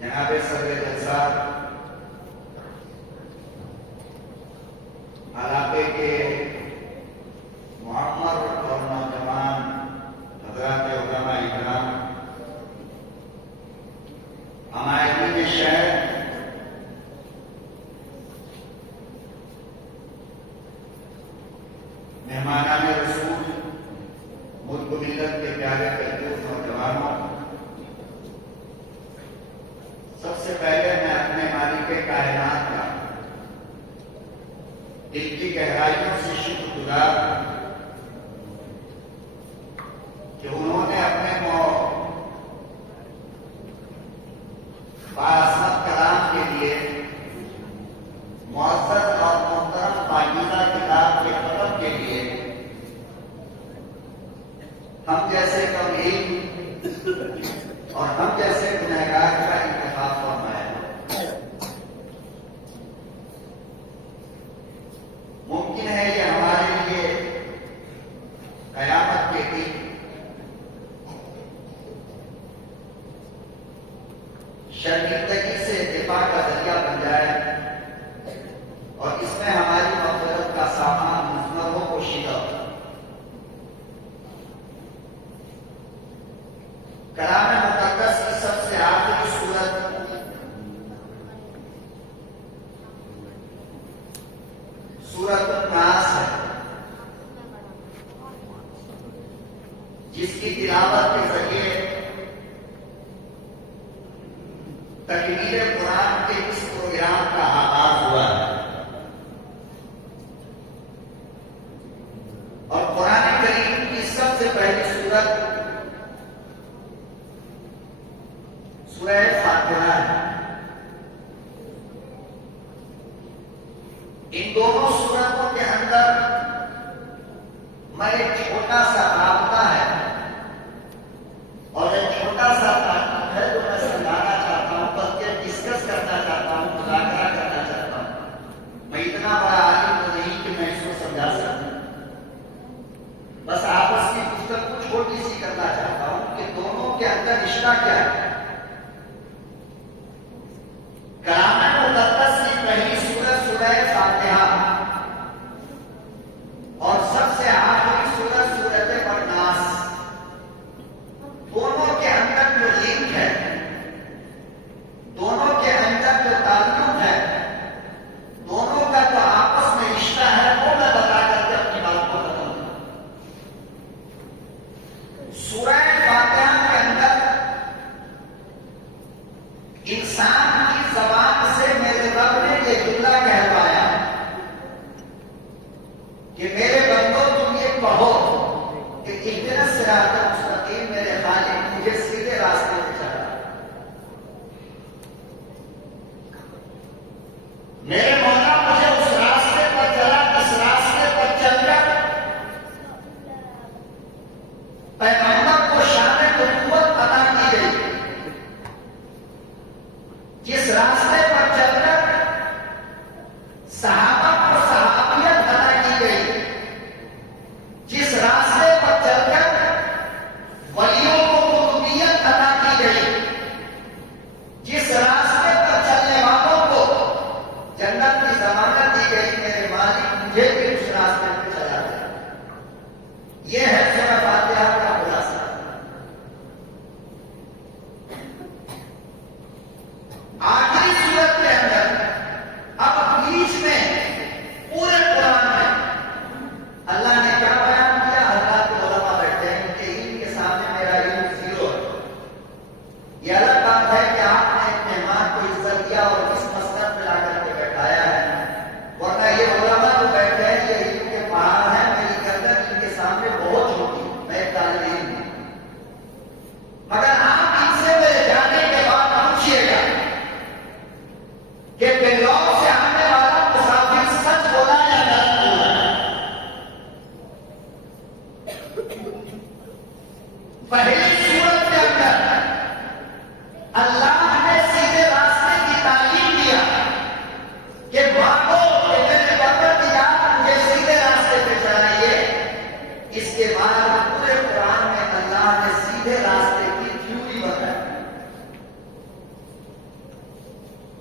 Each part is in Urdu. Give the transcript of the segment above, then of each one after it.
جناب صدر جلسہ، علاقے کے معمر اور نوجوان حضرات علماء اکرام، عمائدین شہر، مہمانان رسول، ملک و ملت کے پیارے پیغمبر نوجوانوں، سب سے پہلے میں اپنے مالک کائنات کا دل کی گہرائیوں سے شکر گزار ہوں کہ انہوں نے اپنے باعظمت کلام کے لیے معزز اور محترم پاکیزہ کتاب کے قلم کے لیے ہم جیسے کم علم اور ہم جیسے گنہگار کا انتخاب فرمایا۔ ممکن ہے یہ ہمارے لیے قیامت کے دن شرمندگی سے دفاع کا ذریعہ بن جائے اور اس میں ہماری مغفرت کا سامان مضمر ہو پوشیدہ ہو۔ کلام مقدس کی سب سے آخری سورت سورۃ الناس ہے، جس کی تلاوت کے ذریعے تکمیل قرآن کے اس پروگرام کا آغاز ہوا ہے، اور قرآن کریم کی سب سے پہلی سورت سورہ فاتحہ ہے۔ ان دونوں سورتوں کے اندر میں ایک چھوٹا سا رابطہ ہے اور ایک چھوٹا سا تعلق ہے جو میں سمجھانا چاہتا ہوں، بلکہ ڈسکس کرنا چاہتا ہوں، مذاکرہ کرنا چاہتا ہوں۔ میں اتنا بڑا عالم تو نہیں کہ میں اس کو سمجھا سکوں، بس آپس کی گفتگو چھوٹی سی کرنا چاہتا ہوں کہ دونوں کے اندر رشتہ کیا ہے۔ کلام مقدس کی پہلی سورت سورہ فاتحہ اور سب سے آخری سورت سورۃ الناس، دونوں کے اندر جو لنک ہے، دونوں کے اندر جو تعلق ہے، دونوں کا جو آپس میں رشتہ ہے، وہ میں بتا کر کے اپنی بات کو ختم کروں۔ سورہ فاتحہ کے اندر انسان کی زبان سے میرے رب نے یہ جملہ کہلوایا کہ میرے بندو تم یہ کہو کہ اہدنا الصراط المستقیم، میرے خالق مجھے سیدھے راستے پہ چلا۔ میرے مولا مجھے اس راستے پر چلا، اس راستے پر چل کر پیغمبر کو شان نبوت عطا کی گئی، جس راستے پر چل کر صحابہ کو صحابیت عطا کی گئی، جس راستے پر چل کر ولیوں کو قطبیت عطا کی گئی، جس راستے پر چلنے والوں کو جنت کی ضمانت دی گئی، میرے مالک مجھے بھی اس راستے پہ چلا جائے۔ یہ ہے سورہ فاتحہ کا خلاصہ۔ آخری سورت کے اندر اب بیچ میں پورے قرآن میں اللہ نے کیا بیان کیا؟ حضرات علماء بیٹھتے ہیں کہ علم کے سامنے میرا علم زیرو ہے۔ یہ الگ بات ہے کہ آپ نے ایک مہمان کو عزت دیا اور کس مسلک میں لا کر کے بیٹھایا ہے، ورنہ یہ علماء جو بیٹھے ہیں یہ علم کے پہاڑ ہیں، میری گردن ان کے سامنے بہت چھوٹی، میں ایک طالب علم ہوں، مگر آپ ان سے میرے جانے کے بعد پوچھیے گا کہ بنگلور سے آنے والا مسافر سچ بولا یا غلط بولا؟ پہلی سورت کے اندر اللہ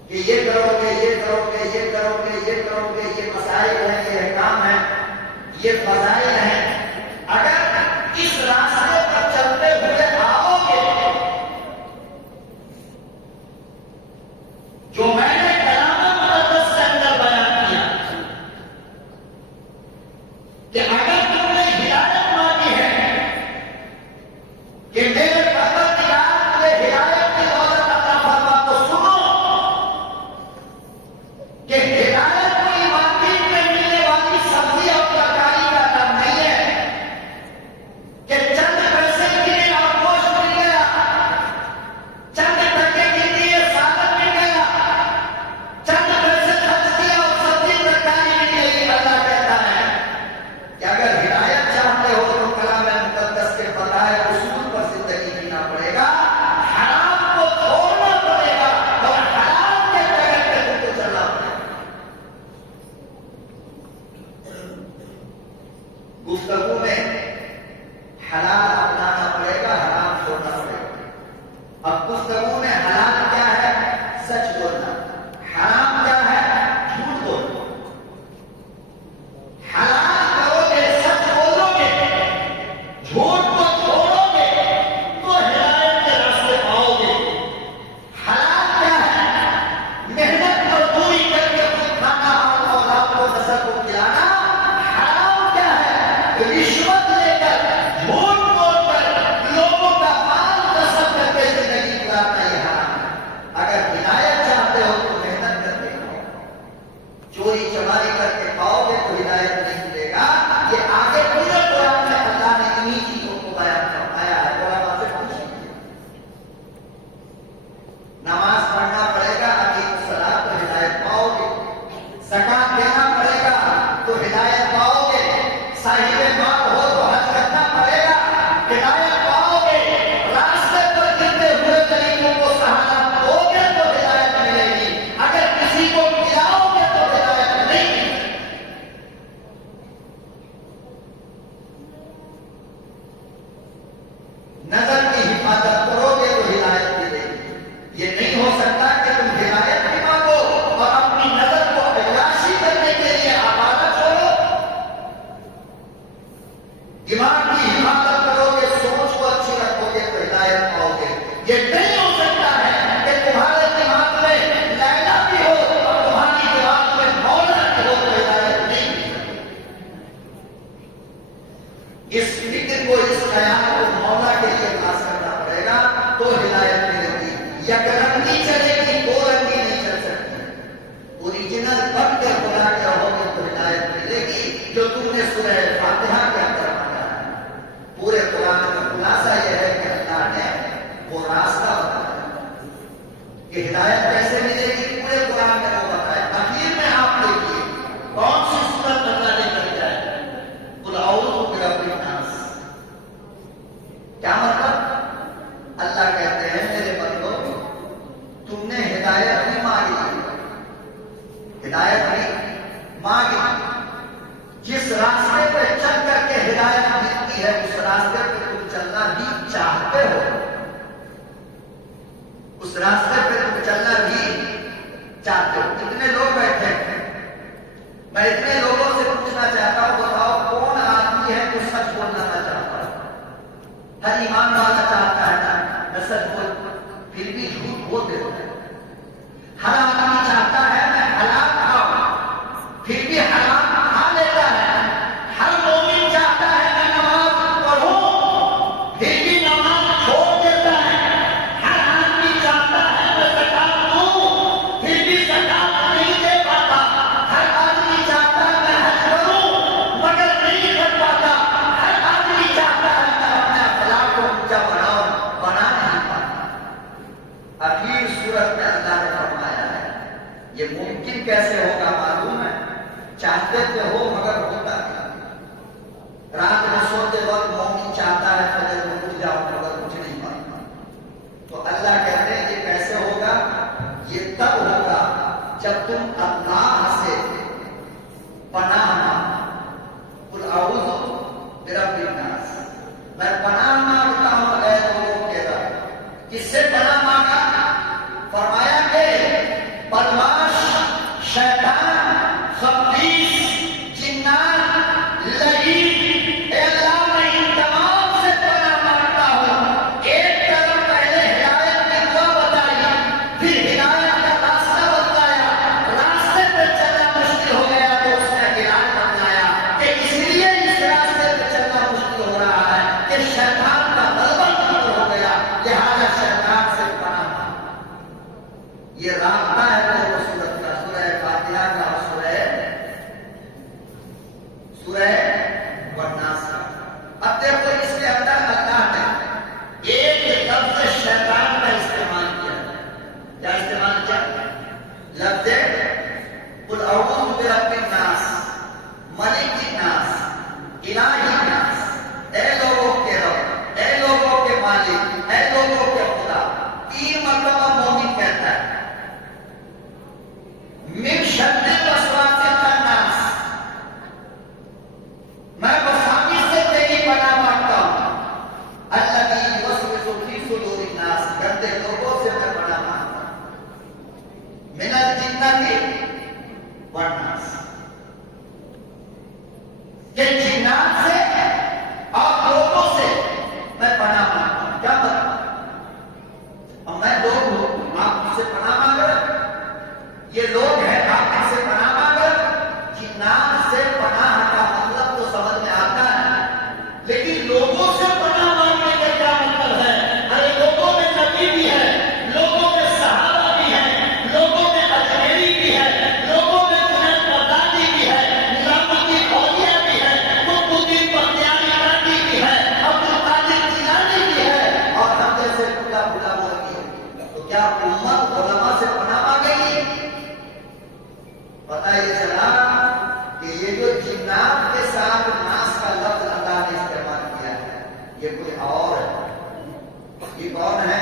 کہ یہ کرو گے، یہ کرو گے، یہ کرو گے، یہ کرو گے، یہ مسائل ہیں، یہ احکام ہیں، یہ فضائل ہیں، اگر اس راستے پر چلتے ہوئے آؤ گے، جو میں نے کلام مقدس کے اندر بیان کیا کہ اگر تم نے ہدایت مانگی ہے کہ میرے پروردگار تمہیں ہدایت کی دولت عطا فرما، تو سنو کہ ہدایت کوئی مارکیٹ میں ملنے والی سبزی اور ترکاری کا کام نہیں ہے کہ چند پیسے کے لیے آپ گوشت مل گیا، چند ٹکے کے لیے سالن مل گیا، چند پیسے خرچ کیا اور سبزی ترکاری مل گئی۔ اللہ کہتا ہے کہ اگر ہدایت چاہتے ہو تو کلام مقدس کے بتائے اصول پر زندگی جینا پڑے گا، حرام کو چھوڑنا پڑے گا اور حلال کے ڈگر پہ تم کو چلنا پڑے گا۔ گفتگو میں حلال اپنانا پڑے گا، حرام چھوڑنا پڑے گا۔ اب گفتگو میں حلال کیا ہے؟ سچ بولنا۔ حرام کیا ہے؟ جھوٹ بولنا۔ حلال کرو گے، سچ بولو گے، جھوٹ کو چھوڑو گے تو ہدایت کے راستے پاؤ گے۔ حلال کیا ہے؟ محنت مزدوری کر کے خود کھانا اور اولاد کو نسل کو کھلانا۔ حرام کیا ہے؟ رشوت لے کر، جھوٹ بول کر لوگوں کا مال نسل کر کے زندگی گزارنا، یہ حرام ہے۔ اگر ہدایت چاہتے ہو تو محنت کر کے کھاؤ، چوری چماری کر کے کھاؤ گے تو ہدایت نہیں ملے گا۔ یہ آگے پورے قرآن میں اللہ نے انہی چیزوں کو بیان فرمایا ہے۔ قرآن آپ سے پوچھ لیجیے، نماز پڑھنا پڑے گا، اقیم الصلاۃ تو ہدایت پاؤ گے، زکات دینا پڑے گا تو ہدایت پاؤ گے، صاحب مال ہو تو حج کرنا پڑے گا، ہدایت پاؤ گے، راستے پر گرتے ہوئے غریبوں کو سہارا دو گے تو ہدایت ملے گی، اگر کسی کو کھلاؤ گے تو ہدایت نہیں ملے گی۔ نظر کی حفاظت کرو گے تو ہدایت ملے گی۔ یہ نہیں ہو سکتا کہ تم ہدایت بھی مانگو اور اپنی نظر کو عیاشی کرنے کے لیے آوارہ چھوڑو۔ دماغ کی حفاظت کرو گے، سوچ کو اچھی رکھو گے تو ہدایت پاؤ گے۔ یہ نہیں ہو سکتا ہے کہ تمہارے دماغ میں لیلا بھی ہو اور تمہاری دماغ میں مولا بھی ہو تو ہدایت نہیں مل سکتی۔ اس فکر کو، اس خیال کو مولا کے لیے خاص کرنا پڑے گا تو ہدایت ملے گی۔ یک رنگی چلے گی، دو رنگی نہیں چل سکتی۔ اوریجنل بن کر بنا کے رہو گے تو ہدایت ملے گی، جو تم نے سورہ فاتحہ کے اندر مانگا ہے۔ پورے قرآن کا خلاصہ یہ ہے کہ اللہ نے وہ راستہ بتایا کہ ہدایت کیسے ملے گی، پورے قرآن میں وہ بتایا۔ اخیر میں آپ دیکھیے کون سی سورت اللہ نے کہی ہے، قل اعوذ برب الناس۔ کیا مطلب؟ اللہ کہتے ہیں میرے بندو، تم نے ہدایت نہیں مانگی، ہدایت نہیں مانگی، جس راستے پہ چل کر کے ہدایت ملتی ہے اس راستے پہ تم چلنا بھی چاہتے ہو، اس راستے پہ تم چلنا بھی چاہتے ہو۔ کتنے لوگ بیٹھے ہیں؟ میں اتنے لوگوں سے پوچھنا چاہتا ہوں، بتاؤ کون آدمی ہے جو سچ بولنا نہ چاہتا ہے؟ ہر ایمان والا چاہتا ہے نا میں سچ بول، پھر بھی جھوٹ بول دیتا ہے۔ ہر آدمی چاہتا ہے میں حلال کھاؤں، پھر بھی حرام کھا لیتا ہے۔ ہر مومن چاہتا ہے میں نماز پڑھوں، پھر بھی نماز چھوڑ دیتا ہے۔ ہر آدمی چاہتا ہے میں زکات دوں، پھر بھی زکات نہیں دے پاتا۔ ہر آدمی چاہتا ہے میں حج کروں مگر نہیں کر پاتا۔ ہر آدمی چاہتا ہے میں اپنے اخلاق کو اونچا بناؤں، بنا نہیں پاتا۔ اخیر صورت میں اللہ نے فرمایا ہے یہ ممکن کیسے ہوگا معلوم ہے؟ چاہتے تو ہو مگر ہوتا نہیں۔ رات میں سوتے وقت مومن چاہتا ہے فجر میں اٹھ جاؤ مگر کچھ نہیں پاتا۔ تو اللہ کہتے ہیں یہ کیسے ہوگا؟ یہ تب ہوگا جب تم اللہ سے پناہ مانگو۔ قل اعوذ برب الناس، میں پناہ مانگتا ہوں اے لوگوں کے رب۔ کس سے پناہ مانگا؟ فرمایا کہ یہ رابطہ ہے دونوں سورت کا، سورہ فاتحہ کا اور سورہ والناس کا۔ اب دیکھو اس کے اندر اللہ نے ایک لفظ شیطان کا استعمال کیا۔ کیا استعمال کیا؟ لفظ قل اعوذ برب الناس، ملک الناس، الہ الناس، اے لوگوں کے رب، اے لوگوں کے مالک، اے لوگوں کے خدا، 3 مرتبہ مومن کہتا ہے۔ من شر الوسواس الخناس، میں وسواس سے تیری پناہ مانگتا ہوں۔ الذی یوسوس فی صدور الناس، گندے لوگوں سے میں پناہ مانگتا ہوں۔ من الجنۃ والناس، کہ جنات سے اور لوگوں سے میں پناہ مانگتا ہوں۔ کیا مطلب؟ اور میں لوگ ہوں، آپ مجھ سے پناہ مانگ رہے ہیں، یہ لوگ ہیں، آپ مجھ سے پناہ مانگ رہے ہیں۔ جنات سے پناہ کا مطلب تو سمجھ میں آتا ہے، لیکن لوگوں سے پناہ مانگنے کا کیا مطلب ہے؟ ارے لوگوں میں نبی بھی ہے، لوگوں میں صحابہ بھی ہے، لوگوں میں اجمیری بھی ہے، لوگوں میں جنید بغدادی بھی ہے، نظام الدین اولیاء بھی ہے، قطب الدین بختیاری کاکی بھی ہے، عبدالقادر جیلانی بھی ہے، اور ہم جیسے بلا بلا مولوی ہے۔ تو کیا امت علماء سے پناہ مانگے گی؟ پتہ یہ چلا کہ یہ جو جنات کے ساتھ ناس کا لفظ اللہ نے استعمال کیا ہے، یہ کوئی اور ہے۔ یہ کون ہے؟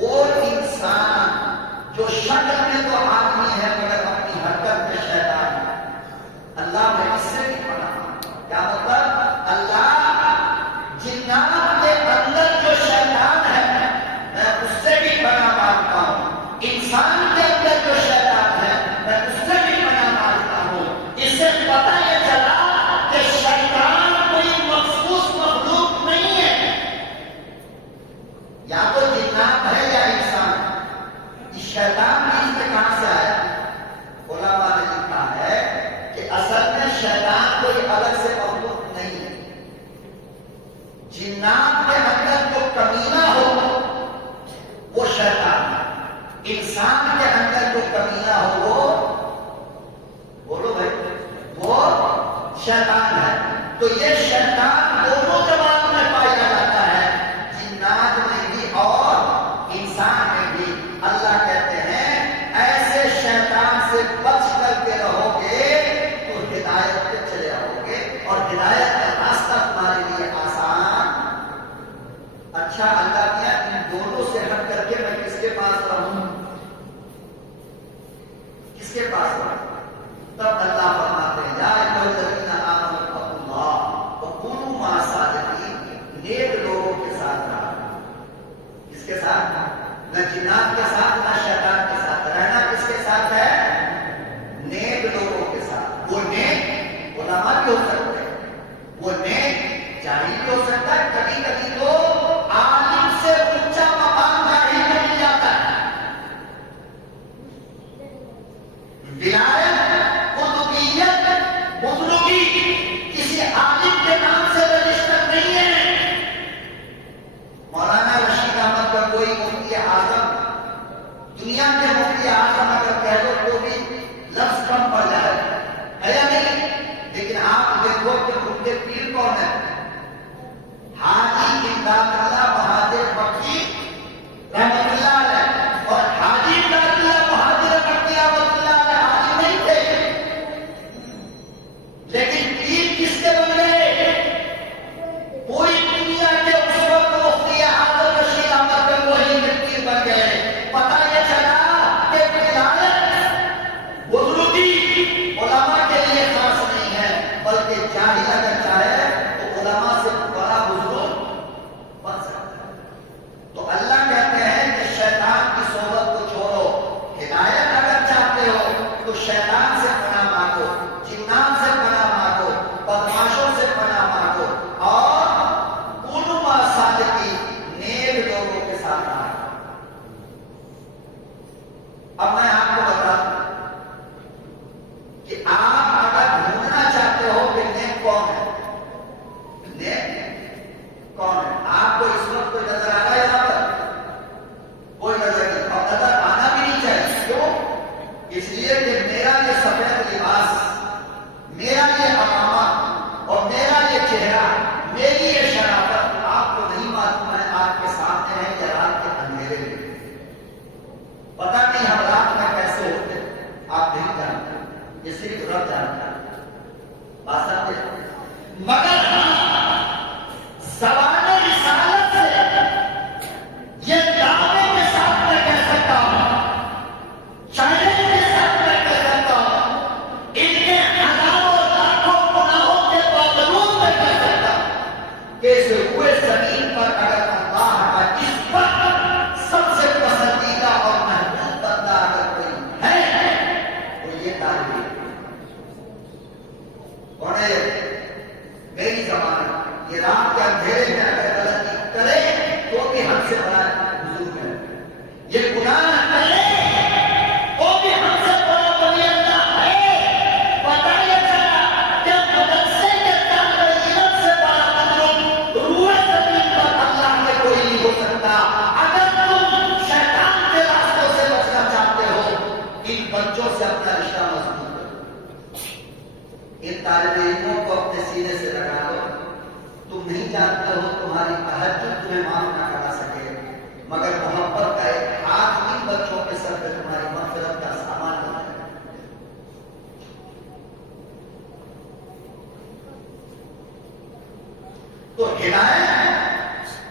وہ انسان جو شکل میں تو آدمی ہے مگر اپنی حرکت میں شیطان ہے۔ اللہ میں اس سے بھی پناہ مانگتا ہوں۔ کیا مطلب؟ اللہ جنات کے اندر جو شیطان ہے میں اس سے بھی پناہ مانگتا ہوں، انسان کے اندر جو شیطان ہے میں اس سے بھی پناہ مانگتا ہوں۔ اس سے پتہ یہ چلا کہ شیطان کوئی مخصوص مخلوق نہیں ہے، یا تو جنات ہے یا انسان۔ یہ شیطان بیچ میں کہاں سے آیا؟ علماء نے لکھا ہے کہ اصل میں شیطان کوئی الگ سے مخلوق نہیں ہے۔ جنات کے اندر جو کمینہ ہو وہ شیطان ہے، انسان کے اندر جو کمینہ ہو وہ بولو بھائی وہ شیطان ہے۔ تو یہ شیطان دونوں جماعت میں پایا جاتا ہے، جنات میں بھی اور انسان میں بھی۔ اللہ کہتے ہیں ایسے شیطان سے بچ کر کے رہو گے تو ہدایت پہ چلے آؤ گے، اور ہدایت کا راستہ تمہارے لیے آسان۔ اچھا اللہ کیا ان دونوں سے ہٹ کر کے میں کس کے پاس رہوں؟ کس کے پاس رہوں؟ تب اللہ فرماتے ہیں یا ایھا الذین آمنوا اتقوا اللہ وکونوا مع الصادقین، نیک لوگوں کے ساتھ رہنا۔ کس کے ساتھ؟ نہ جنات کے ساتھ نہ شیطان کے ساتھ رہنا۔ کس کے ساتھ ہے؟ نیک لوگوں کے ساتھ۔ وہ نیک علماء بھی ہو سکتے ہیں، وہ نیک جاہل بھی ہو سکتا ہے، کبھی کبھی تو عالم سے اونچا مقام جاہل میں مل جاتا ہے۔ ولایت، قطبیت، بزرگی کسی عالم کے نام سے رجسٹر نہیں ہے۔ مولانا رشید احمد کا کوئی مفتی اعظم، دنیا کے مفتی اعظم اگر کہہ دو تو بھی لفظ کم پڑ جائے، ہے یا نہیں؟ لیکن آپ دیکھو کہ ان کے پیر کون ہے؟ حاجی امداد اللہ مہاجر مکی رحمۃ اللہ علیہ، اور حاجی امداد اللہ مہاجر مکی رحمۃ اللہ علیہ حاجی نہیں تھے، لیکن پیر کس کے بن گئے؟ پوری دنیا کے اس وقت مفتی اعظم رشید احمد گنگوہی کے پیر بن گئے۔ پتہ یہ چلا کہ ولایت، بزرگی علماء کے لیے خاص نہیں ہے، بلکہ جاہل اگر چاہے تو علماء سے بڑا بزرگ بن سکتا ہے۔ تو اللہ کہتے ہیں کہ شیطان کی صحبت کو چھوڑو، ہدایت اگر چاہتے ہو تو شیطان سے پناہ مانگو، جنات سے پناہ مانگو، بدماشوں سے پناہ مانگو، اور کونوا مع الصادقین، نیک لوگوں کے ساتھ رہو۔ اب میں آپ کو بتا دوں کہ آپ اگر ڈھونڈنا چاہتے ہو کہ نیک کون ہے، نیک کون ہے، آپ کو اس وقت کوئی نظر آ رہا ہے یہاں پر؟ کوئی نظر نہیں، اور نظر آنا بھی نہیں چاہیے۔ پتہ نہیں ہم رات میں کیسے ہوتے آپ نہیں جانتے، یہ صرف رب جانتا ہے، بات سمجھے؟ مگر سوال رسالت سے یہ دعوے کے ساتھ میں کہہ سکتا ہوں، چیلنج کے ساتھ میں کہہ سکتا ہوں، ان کے ہزاروں لاکھوں گناہوں کے باوجود میں کہہ سکتا ہوں کہ اس ہوئے زمین پر اگر اللہ کا اس وقت سب سے پسندیدہ اور محبوب بندہ اگر کوئی ہے تو یہ طالب کون ہے؟ میری زبان یہ رات کے اندھیرے میں اگر غلطی کرے تو بھی ہم سے بڑا بزرگ ہے، یہ گناہ کرے تو بھی ہم سے بڑا ولی اللہ ہے۔ پتہ یہ چلا کہ مدرسے کے طالب علم سے بڑا بزرگ روئے زمین پر اللہ میں کوئی نہیں ہو سکتا۔ اگر تم شیطان کے راستوں سے بچنا چاہتے ہو، ان بچوں سے اپنا رشتہ مضبوط کرو، ان طالب علموں کو اپنے سینے سے لگا دو۔ تم نہیں جانتے ہو تمہاری تہجد تمہیں معاف نہ کرا سکے، مگر محبت کا ایک ہاتھ ان بچوں کے سر پہ تمہاری مغفرت کا سامان بن جائے۔ تو ہدایت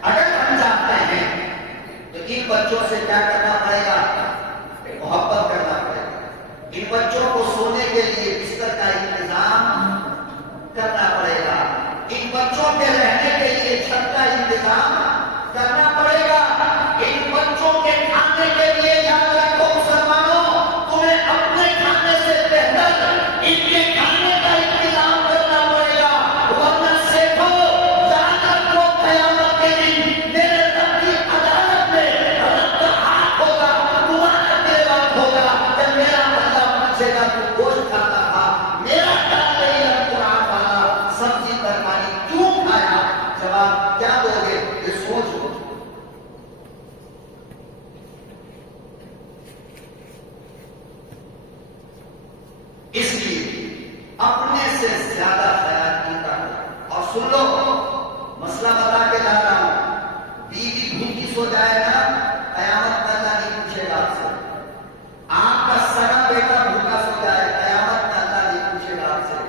اگر ہم چاہتے ہیں تو ان بچوں سے کیا کرنا پڑے گا؟ محبت کرنا پڑے گا۔ ان بچوں کو سونے کے لیے بستر کا انتظام کرنا پڑے گا، ان بچوں کے رہنے کے لیے چھت کا انتظام کرنا پڑے گا، ان بچوں کے کھانے کے لیے یاد رکھو مسلمانوں، تمہیں اپنے کھانے سے بہتر ان کے کھانے کا انتظام کرنا پڑے گا، ورنہ سیکھو یاد رکھو قیامت کے دن میرے رب کی عدالت میں رب کا ہاتھ ہوگا، تمہارا دیوان ہوگا، جب میرا بندہ پوچھے گا تو گوشت کھاتا تھا، میرا طالب علم قرآن والا سبزی ترکاری کیوں کھایا؟ جواب کیا دو گے؟ یہ سوچ لو۔ اس لیے اپنے سے زیادہ خیال کی کرو۔ اور سن لو، مسئلہ بتا کے جا رہا ہوں، بیوی بھوکی سو جائے نا، قیامت میں اللہ نہیں پوچھے گا آپ سے۔ آپ کا سگا بیٹا بھوکا سو جائے، قیامت میں اللہ نہیں پوچھے گا آپ سے۔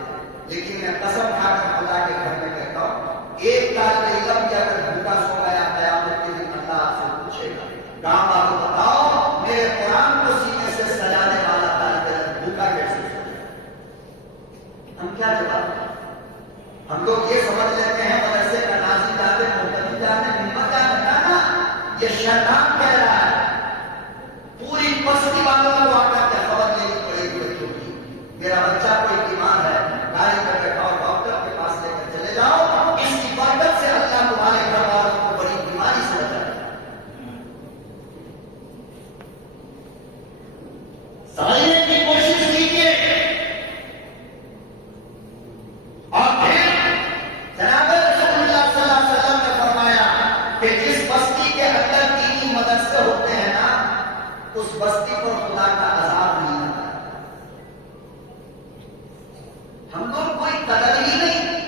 لیکن میں قسم کھا کر خدا کے گھر میں کہتا ہوں، ایک طالب علم بھی اگر بھوکا سو گیا قیامت کے دن اللہ آپ سے پوچھے گا، گاؤں والوں بتاؤ میرے قرآن کو سینے سے سجانے والا طالب علم بھوکا کیسے سو جائے؟ ہم کیا جواب دیں؟ ہم لوگ یہ سمجھ لیتے ہیں مدرسے کا ناظم جاتے محتمل جاتے ہمت جانے نا، یہ شیطان کہہ رہا ہے۔ پوری بستی والوں کو آ کر کے خبر لینی پڑے گی بچوں کی، میرا بچہ کوئی بیمار ہے، گاڑی میں بیٹھا اور ڈاکٹر کے پاس لے کر چلے جاؤ، اس کی برکت سے اللہ تمہارے گھر والوں کو بڑی بیماری سے بچائے۔ سمجھنے کی کوشش کیجیے۔ اور پھر جناب رسول اللہ صلی اللہ علیہ وسلم نے فرمایا کہ جس بستی کے اندر دینی مدرسے ہوتے ہیں نا، اس بستی پر خدا کا عذاب نہیں آتا۔ ہم لوگ کوئی قدر ہی نہیں،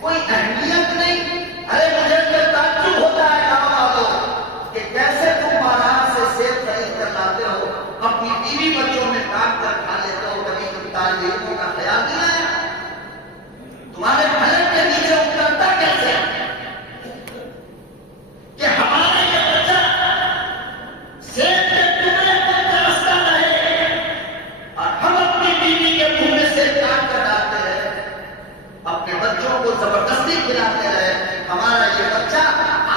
کوئی اہمیت نہیں۔ ارے مجھے تو تعجب ہوتا ہے گاؤں والوں کہ کیسے تم بازار سے سیب خرید کر لاتے ہو، اپنی بیوی بچوں میں کاٹ کر کھا لیتے ہو، کبھی تم طالب علموں کا خیال نہیں آیا؟ تمہارے پلک کے نیچے اترتا کیسے کہ ہمارا یہ بچہ سیب کے ٹکڑے پر ترستا رہے اور ہم اپنی بیوی کے منہ میں سے کاٹ کر ڈالتے رہے، اپنے بچوں کو زبردستی کھلاتے رہے۔ ہمارا یہ بچہ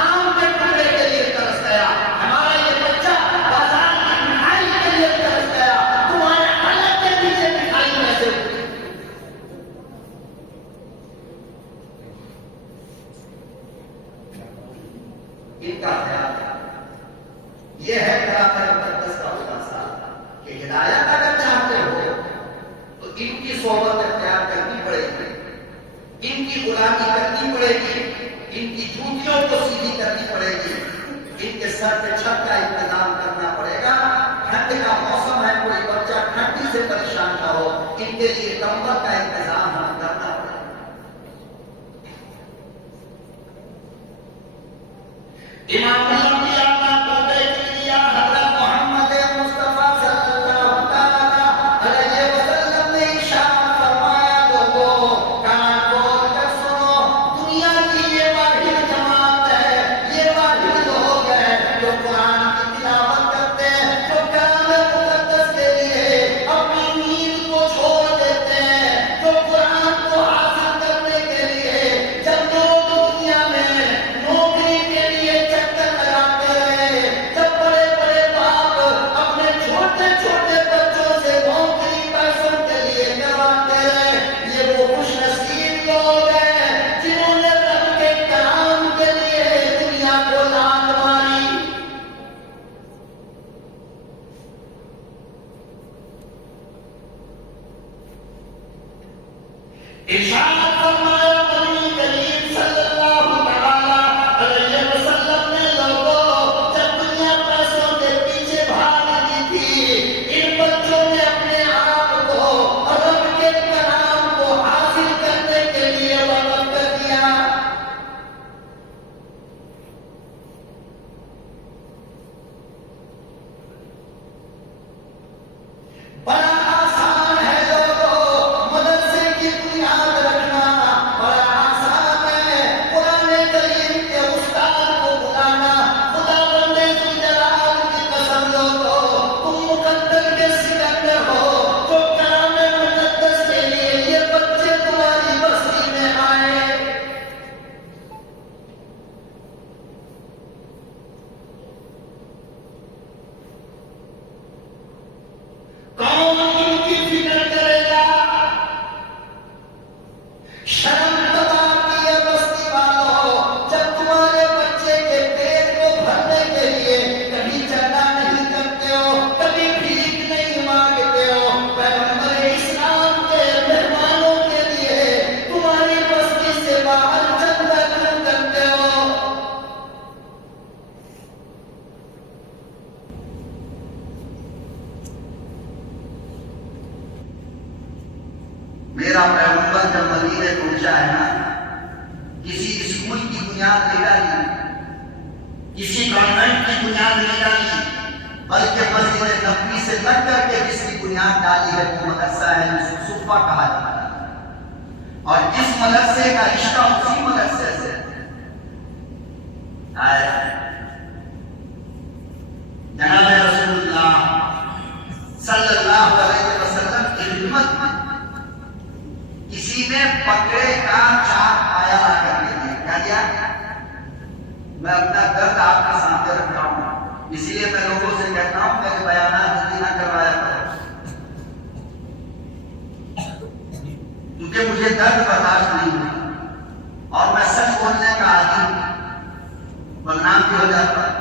آم کے ٹکڑے کے لیے ترس گیا، ہمارا یہ بچہ بازار کی مٹھائی کے لیے ترس گیا، تمہارے پلک کے نیچے مٹھائی میں سے ان کا خیال ہے۔ یہ ہے کلام مقدس کا خلاصہ کہ ہدایت اگر چاہتے ہو تو ان کی صحبت اختیار کرنی پڑے گی، ان کی غلامی کرنی پڑے گی، ان کی جوتیوں کو سیدھی کرنی پڑے گی، ان کے سر پہ چھت کا انتظام کرنا پڑے گا۔ ٹھنڈ کا موسم ہے، کوئی بچہ ٹھنڈی سے پریشان نہ ہو، ان کے لیے کمبل کا انتظام ہم کرنا پڑے گا۔ امام الانبیاء کا حضرت محمد مصطفیٰ ارشاد فرمایا نبی کریم صلی اللہ علیہ وسلم نے لوگوں جب دنیا پیسوں کے پیچھے بھاگتی تھی، ان بچوں نے اپنے آپ کو رب کے کلام کو حاصل کرنے کے لیے وقف کر دیا۔ بڑا آسان ہے لوگوں مدرسے کی بنیاد رکھنا، بڑا آسان ہے قرآن کریم کے استاد کو بلانا۔ خدا بندے ذوالجلال کی قسم لوگوں، تم مقدر کے سکندر ہو تو کلام مقدس کے لیے یہ بچے تمہاری بستی میں آئے۔ کون ان کی فکر کرے گا؟ شرم تباہ کی ہے بستی والوں، جب تمہارے بچے کے پیٹ کو بھرنے کے لیے کبھی چندہ نہیں کرتے ہو، کبھی بھیک نہیں مانگتے ہو، پیغمبر اسلام کے مہمانوں کے لیے تمہاری بستی سے باہر چندہ کیوں کرتے ہو؟ میرا پیغمبر جب مدینے پہنچا ہے نا، کسی اسکول کی بنیاد نہیں ڈالی، کسی کانوینٹ کی بنیاد نہیں ڈالی، بلکہ مسجد نبوی سے لگ کر کے جس کی بنیاد ڈالی ہے وہ مدرسہ ہے جس کو صفہ کہا جاتا ہے، اور اس مدرسے کا رشتہ اسی مدرسے سے آیا ہے۔ جناب رسول اللہ صلی اللہ علیہ وسلم کی خدمت میں کسی نے بکرے کا چار پایا لا کر کے دیا۔ کیا دیا؟ میں اپنا درد آپ کے سامنے رکھ رہا ہوں، اسی لیے میں لوگوں سے کہتا ہوں میرے بیانات جلدی نہ کروایا کرو، کیونکہ مجھے درد برداشت نہیں ہوتا اور میں سچ بولنے کا عادی ہوں، بدنام بھی ہو جاتا ہے۔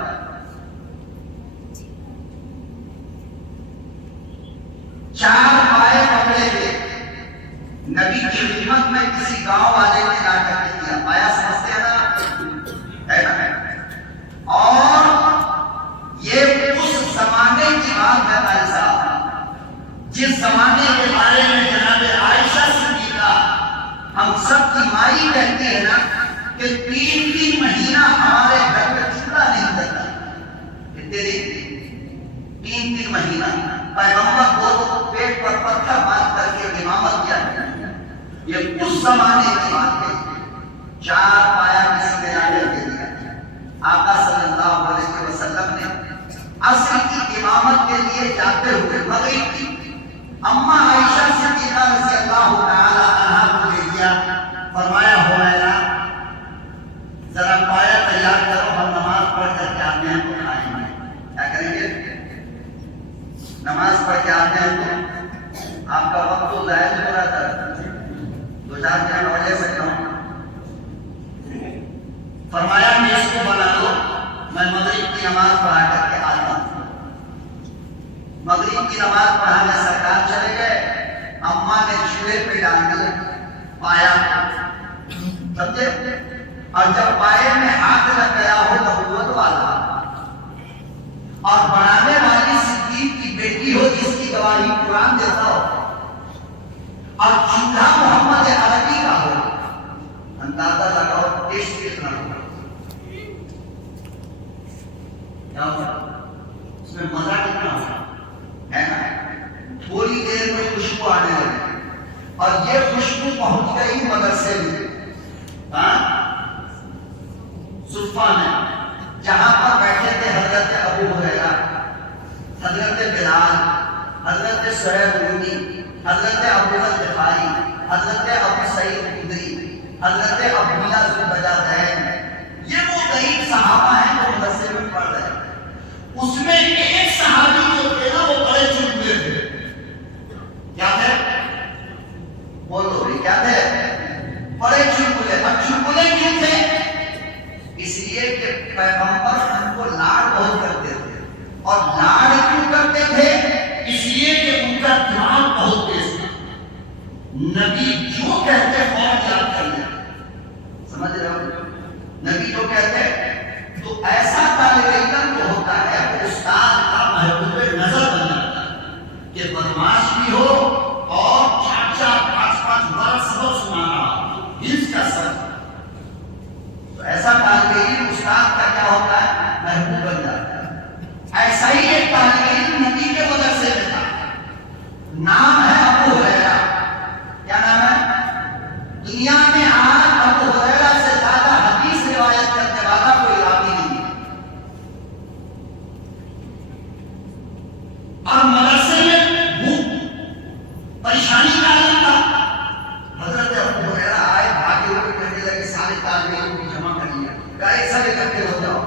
چار پائے پکڑے تھے، نبی کی خدمت میں کسی گاؤں والے نے لا کر کے دیا۔ پایا سمجھتے ہیں نا، ہے نا؟ اور یہ اس زمانے کی بات ہے بھائی صاحب، جس زمانے کے بارے میں جناب عائشہ صدیقہ ہم سب کی مائی کہتی ہے نا کہ 3 مہینہ ہمارے گھر میں چولہا نہیں جلتا، کتنے دن؟ 3 مہینہ پیغمبر کو پیٹ پر پتھر باندھ کر کے امامت کیا ہے۔ یہ اس زمانے کی بات ہے، چار پایا کسی نے لا کر کے دیا۔ آقا صلی اللہ علیہ وسلم نے عصر کی امامت کے لیے جاتے ہوئے مغرب کی اماں عائشہ صدیقہ رضی اللہ تعالی عنہا کو دے دیا، فرمایا حمیرہ ذرا پایا تیار کرو، ہم نماز پڑھ کر کے آتے ہیں تو کھائیں گے۔ کیا کریں گے؟ نماز پڑھ کے آتے ہیں تو آپ کا وقت تو ضائع ہو رہا تھا، 2-4 منٹ اور لے سکتا ہوں۔ فرمایا کہ اس کو بنا لو، میں مغرب کی نماز پڑھا کر کے آتا ہوں۔ مغرب کی نماز پڑھانے سرکار چلے گئے، اماں نے چولہے پہ ڈال دیا پایا، سمجھے؟ اور جب پائے میں ہاتھ لگ گیا ہو نبوت والا اور بنانے والی صدیق کی بیٹی ہو جس کی گواہی قرآن دیتا ہو، اور چولہا محمد عربی کا ہو، اندازہ لگاؤ ٹیسٹ کتنا ہوگا، کیا ہوگا اس میں مزہ کتنا ہوگا، ہے نا؟ تھوڑی دیر میں خوشبو آنے لگی اور یہ خوشبو پہنچ گئی مدرسے میں، صفہ میں، جہاں پر بیٹھے تھے حضرت ابو ہریرہ، حضرت بلال، حضرت سہیب رومی، حضرت ابو ذر غفاری، حضرت ابو سعید خدری، حضرت عبداللہ ذوالبجادین، یہ وہ غریب صحابہ ہیں جو مدرسے میں پڑھ رہے ہیں۔ اس میں ایک صحابی جو تھے نا وہ بڑے چنگلے تھے، کیا تھے؟ بولو بھی کیا تھے؟ بڑے چنگلے۔ اب چنگلے کیوں تھے؟ اس لیے کہ پیغمبر ان کو لاڈ بہت کرتے تھے، اور لاڈ کیوں کرتے تھے؟ اس لیے کہ ان کا دماغ بہت تیز تھا، نبی جو کہتے اور مدرسے میں بھوک پریشانی کا عالم تھا. حضرت ابو ہریرہ آئے بھاگے ہوئے کہنے لگے سارے طالب علم کو جمع کر لیا. کہا سب اکٹھے ہو جاؤ.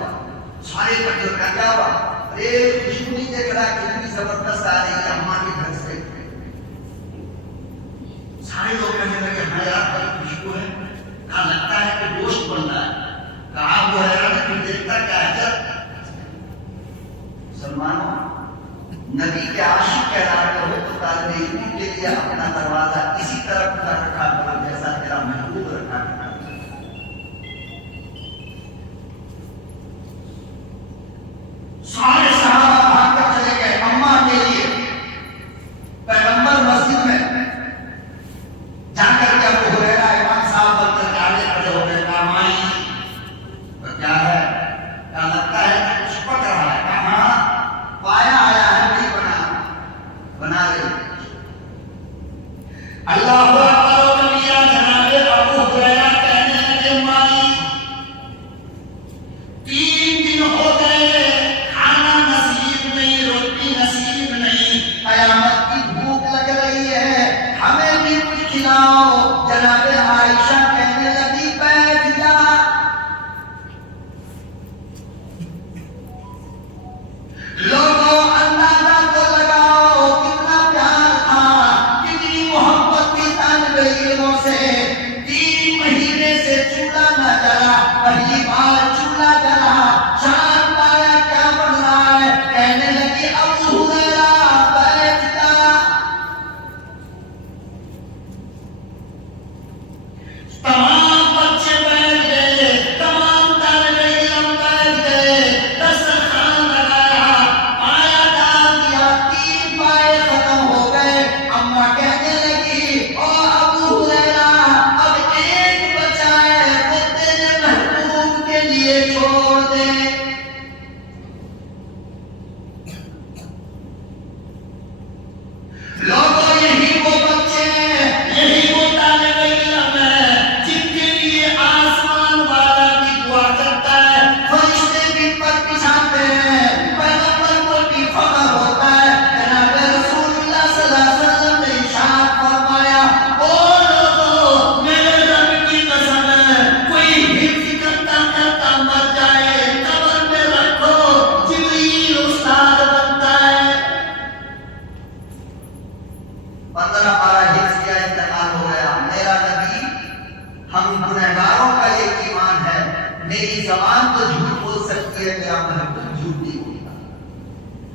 سارے اکٹھے ہو کر کیا ہوا؟ ارے خوشبو نہیں دیکھ رہا کتنی زبردست آ رہی ہے اماں کے گھر سے. سارے لوگ کہنے لگے ہاں یار بڑی خوشبو ہے. کہا لگتا ہے کہ گوشت بن رہا ہے. کہا ابو ہریرہ نے پھر دیکھتا کیا ہے چل. مسلمانوں نبی کے عاشق کہلاتے ہوئے تو طالب علموں کے لیے اپنا دروازہ اسی طرح کھلا رکھا کرو جیسا تیرا محبوب رکھا کرتا. سارے صحابہ بھاگ کر چلے گئے اماں کے لیے. پیغمبر مسجد میں جا کر کے ابو ہریرہ امام صاحب بن کر کے آگے کھڑے ہو گئے. کہا مائی کیا ہے؟ کیا لگتا ہے کہ کچھ پک رہا ہے؟ کہا ہاں پایا آیا ہے نہیں بنا لے. اللہ اکبر و کبیرہ. جناب ابو ہریرہ کہنے لگے مائی 3 دن ہو گئے کھانا نصیب نہیں، روٹی نصیب نہیں. قیامت کی بھوک لگ رہی ہے ہمیں بھی کچھ کھلاؤ. جناب عائشہ کہنے لگی بیٹھ جا. لوگوں اندازہ تو لگاؤ کتنا پیار تھا، کتنی محبت تھی طالب علموں سے. 3 مہینے سے چولہا نہ جلا، پہلی بار چولہا جلا. شام پایا کیا بن رہا ہے؟ کہنے لگی ابو ہریرہ بیٹھ جا. تمام بچے بیٹھ گئے، تمام طالب علم بیٹھ گئے. دسترخوان لگایا، پایا ڈال دیا. 3 پائے ختم ہو گئے. اماں کہنے لگی او ابو ہریرہ اب ایک بچا ہے وہ تیرے محبوب کے لیے چھوڑ دے. لوگوں یہی وہ بچے ہیں، یہی وہ طالب علم ہے جن کے لیے آسمان والا بھی دعا کرتا ہے، فرشتے بھی پر بچھاتے ہیں، پیغمبر کو بھی فخر ہوتا ہے. جناب رسول اللہ صلی اللہ علیہ وسلم نے ارشاد فرمایا او لوگوں میرے رب کی قسم ہے کوئی حفظ کرتا کرتا مر جائے قبر میں رکھو جبریل استاد بنتا ہے. 15 پارہ حفظ کیا انتقال ہو گیا. میرا نبی ہم گنہگاروں کا یہ ایمان ہے میری زبان تو جھوٹ بول سکتی ہے میرا محبوب جھوٹ نہیں بولتا.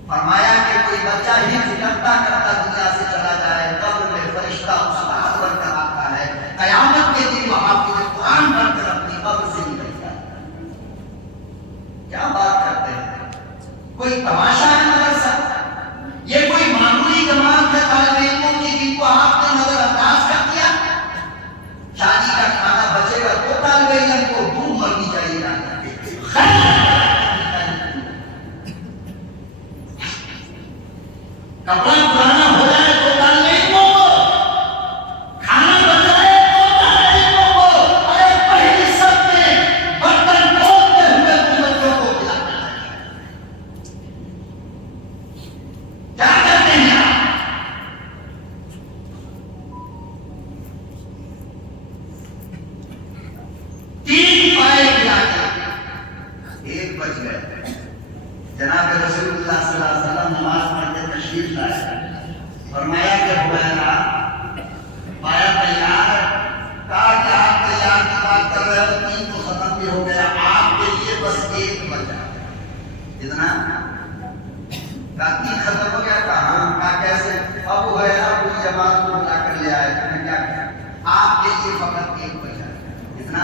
فرمایا کہ کوئی بچہ حفظ کرتا کرتا دنیا سے چلا جائے قبر میں فرشتہ استاد بن کر آتا ہے. قیامت کے دن وہاں پورے قرآن بن کر اپنی قبر سے نکلتا ہے. کیا بات کرتے ہیں؟ کوئی تماشا ہے مدرسہ؟ یہ کوئی معمولی جماعت ہے طالب علموں کی جن کو آپ نے نظر انداز کر دیا؟ شادی کا کھانا بچے گا تو طالب علم کو ڈوب مرنی چاہیے نا. کپڑا پرانا ہو جائے تو طالب علموں کو، کھانا بن جائے تو طالب علموں کو. ارے پہلی سب میں برتن دھوتے ہوئے بچوں کو کھلانا ہے. کیا کرتے ہیں آپ؟ 3 پائے کھلاتے ایک بچ گئے. جناب رسول اللہ صلی اللہ علیہ وسلم نماز پڑھ کے تشریف لائے. فرمایا کہ ہریرہ پایا تیار ہے. کہا کہ آپ تیار کی بات کر رہے ہو 3 تو ختم بھی ہو گیا آپ کے لیے بس 1 بچا. اتنا کہا 3 ختم ہو گیا. کہا کہا کیسے؟ ابو ہریرہ پوری جماعت کو بلا کر لے آئے. تم نے کیا کیا؟ آپ کے لیے فقط 1 بچا. اتنا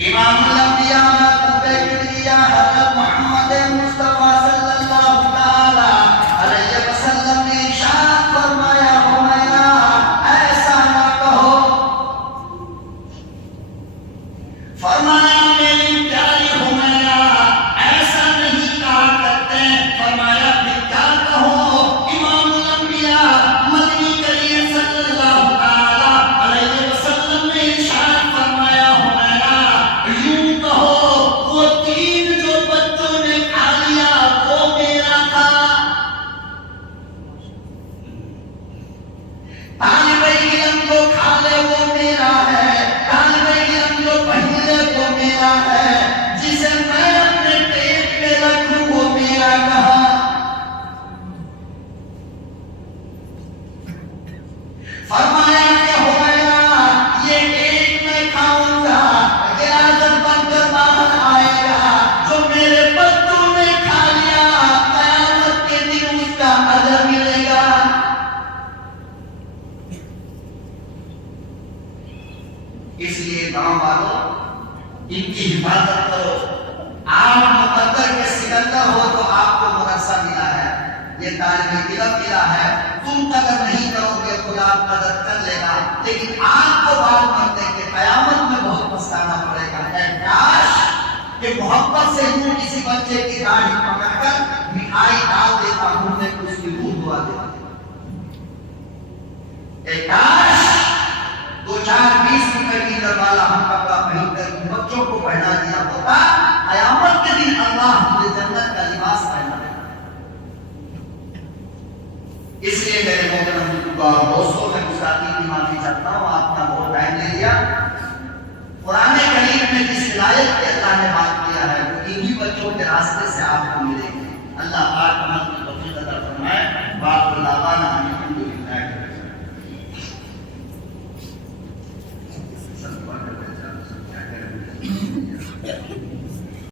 امام الانبیاء محبوب کبریا حضرت محمد مصطفیٰ صلی اللہ تعالی علیہ وسلم نے ارشاد فرمایا ہریرہ ایسا نہ کہو. فرمایا میری پیاری ہریرہ ایسا نہیں کہا کرتے. فرمایا پھر کیا کہو؟ امام الانبیاء مدنی کریم صلی اللہ تعالی علیہ وسلم نے ارشاد فرمایا ہریرہ یوں کہو لیے گاؤں والوں ان کی حفاظت کرو. آپ مقدر کے سکندر ہو تو آپ کو مدرسہ ملا ہے, یہ طالب علم ملا ہے. تم قدر نہیں کرو گے خدا قدر کر لے گا, لیکن آپ کو بات کرتے کہ قیامت میں بہت پچھتانا پڑے گا. اے کاش کہ محبت سے ہوں کسی بچے کی داڑھی پکڑ کر مٹھائی ڈال دیتا ہوں میں اس کی روح دعا دیتا. اے کاش 2-4-20 روپے کی والا ہم کپڑا پہن کر بچوں کو پہنا دیا ہوتا, قیامت کے دن اللہ مجھے جنت کا لباس پہنا دے. اس لیے میرے محترم دوستوں میں گستاخی کی معافی چاہتا ہوں, آپ کا بہت ٹائم لے لیا. قرآن کریم میں جس ولایت کے اللہ نے بات کیا ہے وہ انہی بچوں کے راستے سے آپ کو ملے گی. اللہ پاک